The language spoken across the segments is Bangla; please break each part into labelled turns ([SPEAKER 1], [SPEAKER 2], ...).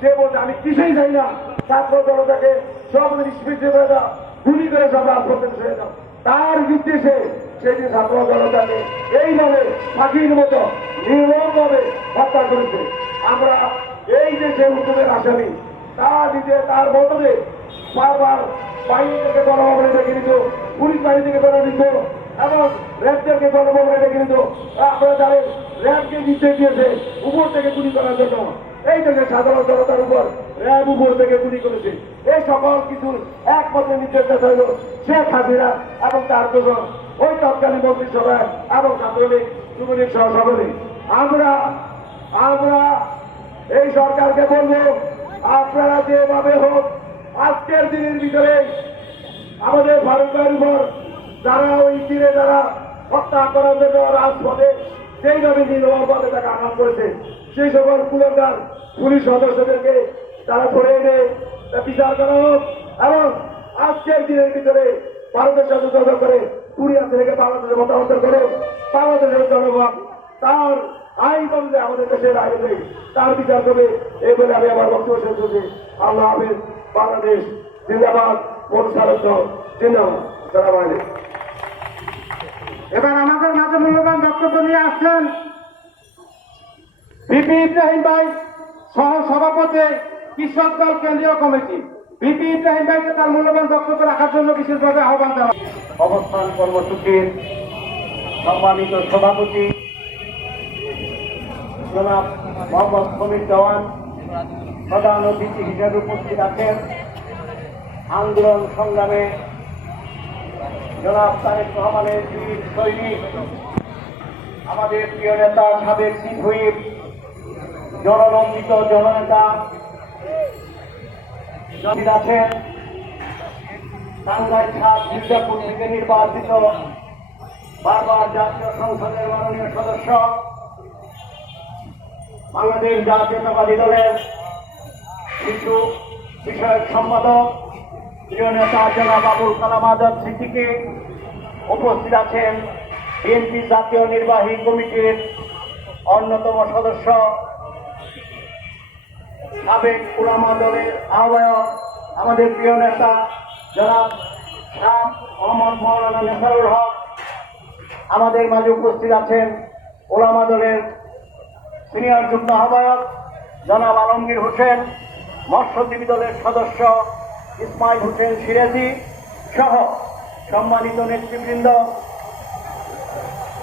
[SPEAKER 1] সে বলছে, আমি কিছুই চাই না। ছাত্র জনতাকে সব নিষ্পৃষ্ট করে দাও। গুলি করে সব তার নির্দেশে সেটি ছাত্র জনতাকে এইভাবে ফাঁকির মতো নির্মমভাবে হত্যা করেছে। আমরা এই যে সে উদ্যোগের আসামি, তা দিতে, তার মতনে বারবার বাহিনী থেকে গণভবনে ডেকে নিত, পুলিশ বাহিনী থেকে ধরে নিত, এবং র্যাবদেরকে গণভবনে ডেকে নিত। আপনারা জানেন, র্যাবকে নির্দেশ দিয়েছে, উপর থেকে গুলি করার জন্য। এই দেশের সাধারণ জনতার উপর র্যাব উপর থেকে গুলি করেছে। এই সকল কিছু একমাত্র নির্দেশদাতা হল শেখ হাসিনা এবং তার দুজন ওই তৎকালীন মন্ত্রিসভা এবং ছাত্রলীগ যুবলীগ সহ সকলে। আমরা আমরা এই সরকারকে বলব, আপনারা যেভাবে হোক আজকের দিনের ভিতরে আমাদের ভারত ভাইয়ের উপর যারা ওই দিনে যারা হত্যা করার জন্য রাজপথে সেইভাবে নির্মমভাবে তাকে আঘাত করেছে। সেই সকল কুলকার পুলিশ সদস্যদেরকে তারা ধরে এনে বিচার করা হোক এবং আজকের দিনের ভিতরে ভারতের সাথে যোগাযোগ করে কুড়িয়া থেকে বাংলাদেশে মতামত করে বাংলাদেশের জনগণ তার আইন অনুযায়ী আমাদের দেশের আইন অনুযায়ী তার বিচার করবে এই বলে আমি আমার বক্তব্য শেষ করছি। আল্লাহ হাফিজ। বাংলাদেশ জিন্দাবাদ। মোটসারত জিন্দাবাদ।
[SPEAKER 2] এবার আমাদের মাঝে মূল্যবান বক্তব্য নিয়ে আসছেন বিপি ইব্রাহিম ভাই সহ সভাপতি কৃষক দল কেন্দ্রীয় কমিটি। বিপি ইব্রাহিম ভাইকে তার মূল্যবান বক্তব্য রাখার জন্য বিশেষভাবে আহ্বান দেওয়া
[SPEAKER 3] অবস্থান কর্মসূচির সম্মানিত সভাপতি মোহাম্মদ সমীর দেওয়ান প্রধান অতিথি হিসেবে উপস্থিত আছেন। আন্দোলন সংগ্রামে জনাব তারেক রহমানের বীর সৈনিক আমাদের প্রিয় নেতা সাবেক চিফ হুইপ জননন্দিত জননেতা আছেন। টাঙ্গাইল সাত মির্জাপুর থেকে নির্বাচিত বারবার জাতীয় সংসদের মাননীয় সদস্য। বাংলাদেশ জাতীয়তাবাদী দলের শিশু বিষয়ক সম্পাদক, প্রিয় নেতা জনাব আবুল কালাম আজাদ সিদ্দিকি উপস্থিত আছেন। বিএনপি জাতীয় নির্বাহী কমিটির অন্যতম সদস্য সাবেক উলামা দলের আহ্বায়ক আমাদের প্রিয় নেতা জনাব শাহ মোহাম্মদ মৌলানা নেসারুল হক। আমাদের মাঝে উপস্থিত আছেন ওলামা দলের সিনিয়র যুগ্ম আহ্বায়ক জনাব আলমগীর হোসেন, মৎস্যজীবী দলের সদস্য ইসমাইল হোসেন সিরাজি সহ সম্মানিত নেতৃবৃন্দ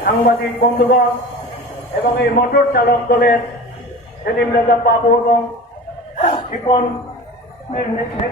[SPEAKER 3] সাংবাদিক বন্ধুগণ এবং এই মোটর চালক দলের সেলিম রাজা বাবু এবং